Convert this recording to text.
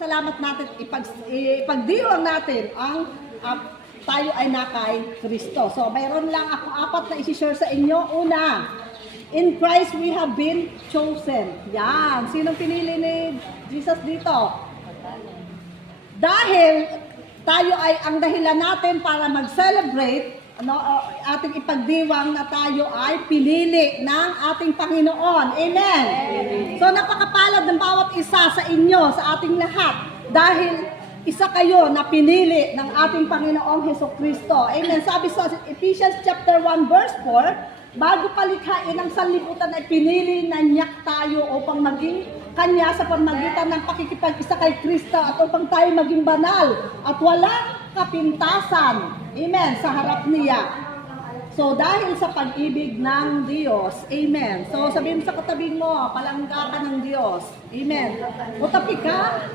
Salamat natin, ipagdiwang natin ang tayo ay na kay Kristo. So, mayroon lang ako apat na isi-share sa inyo. Una, in Christ we have been chosen. Yan. Sinong pinili ni Jesus dito? Dahil tayo ay ang dahilan natin para mag-celebrate, ating ipagdiwang na tayo ay pinili ng ating Panginoon. Amen. So napakapalad ng bawat isa sa inyo, sa ating lahat, dahil isa kayo na pinili ng ating Panginoong Hesukristo. Amen. Sabi sa Ephesians chapter 1 verse 4, bago palikhain ang sanlibutan ay pinili na niya tayo upang maging Kanya sa pamagitan ng pakikipag-isa kay Kristo at upang tayo maging banal at walang kapintasan. Amen. Sa harap niya. So, dahil sa pag-ibig ng Diyos. Amen. So, sabihin sa katabi mo, palangga ka ng Diyos. Amen. O tapi ka,